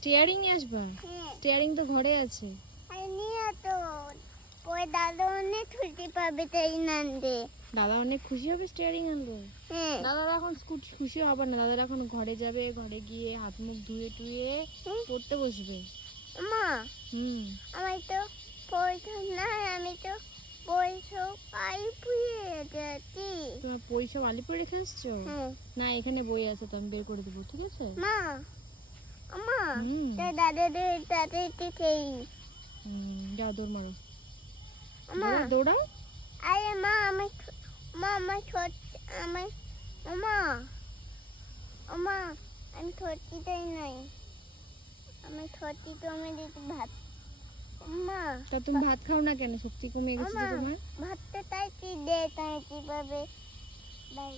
Steering নিয়ে আসবা? Steering তো ঘরে আছে। আরে নিয়ে তো ওই দাদা অনেক ছুটি পাবে তাই নান্দে। দাদা অনেক খুশি হবে স্টিয়ারিং আনলো। হ্যাঁ দাদার এখন খুশি হবে না, দাদার এখন ঘরে যাবে, ঘরে গিয়ে হাত মুখ ধুয়ে টুয়ে পড়তে বসবে। মা হুম। আমি তো পড়তে না, আমি তো বই সব পাই পুয়ে যাচ্ছি। তোমার বই সব আলিপুরে রেখে এসছো? না এখানে বই আছে তো আমি বের করে দেবো, ঠিক আছে? মা মা হুম। দাদাদের দাদাতে সেই যাও দৌড় মারো, মা দৌড়াও। আরে মা আমার ছোট আমার মা মা আমি ছোটটাই নাই, আমি ছোটি তো আমি দিতে ভাত। মা তা তুমি ভাত খাও না কেন? শক্তি কমে গেছে যে তোমার। ভাতটা তাই কি দে তাই কিভাবে বাই